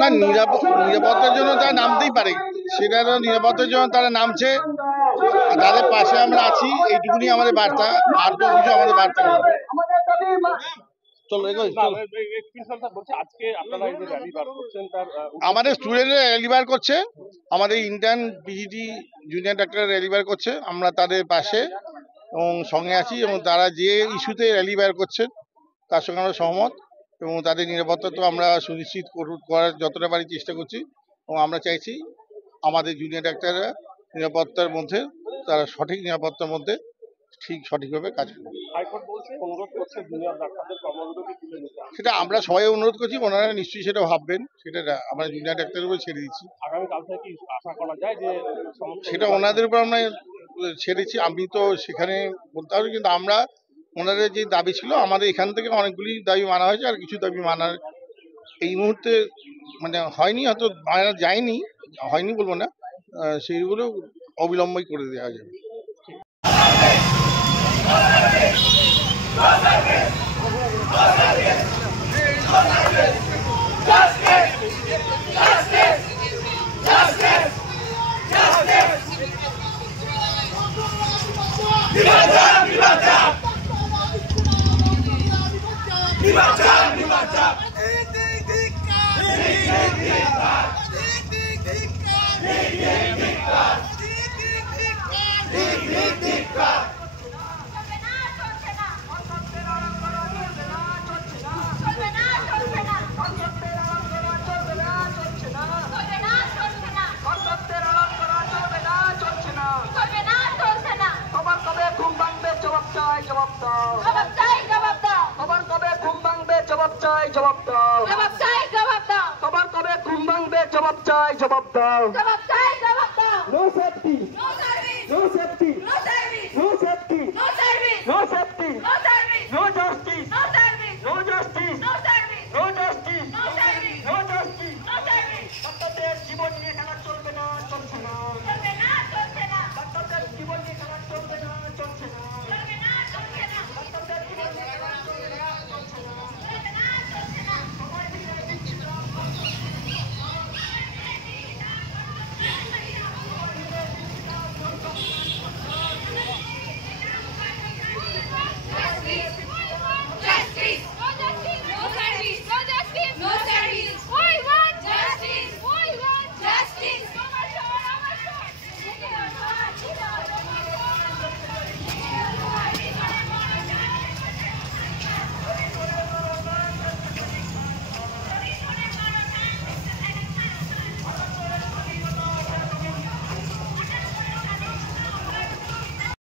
না, নিরাপত্তার জন্য তারা নামতেই পারে, সেটা নিরাপত্তার জন্য তারা নামছে, তাদের পাশে আমরা আছি, এইটুকুনি আমাদের বার্তা, আর তো কিছু আমাদের বার্তা নেই। আমাদের স্টুডেন্টরা র্যালি বার করছে, আমাদের ইন্টার্ন পিজিটি জুনিয়র ডাক্তার র্যালি বার করছে, আমরা তাদের পাশে এবং সঙ্গে আছি, এবং তারা যে ইস্যুতে র্যালি বার করছে তার সঙ্গে আমরা সহমত, এবং তাদের নিরাপত্তা তো আমরা সুনিশ্চিত করার যতটা পারি চেষ্টা করছি, এবং আমরা চাইছি আমাদের জুনিয়র ডাক্তাররা নিরাপত্তার মধ্যে, তারা সঠিক নিরাপত্তার মধ্যে সঠিকভাবে কাজ করবে। সেটা আমরা সবাই অনুরোধ করছি, ওনারা নিশ্চয়ই সেটা ভাববেন, সেটা আমরা জুনিয়র ডাক্তারের উপর ছেড়ে দিচ্ছি। সেটা ওনাদের উপর আমরা ছেড়েছি, আমি তো সেখানে বলতে পারবো, কিন্তু আমরা ওনাদের যে দাবি ছিল, আমাদের এখান থেকে অনেকগুলি দাবি মানা হয়েছে, আর কিছু দাবি মানার এই মুহূর্তে মানে হয়নি, হয়তো মানা যায়নি, হয়নি বলবো না, সেইগুলো অবিলম্বেই করে দেওয়া যাবে। No safety. No safety.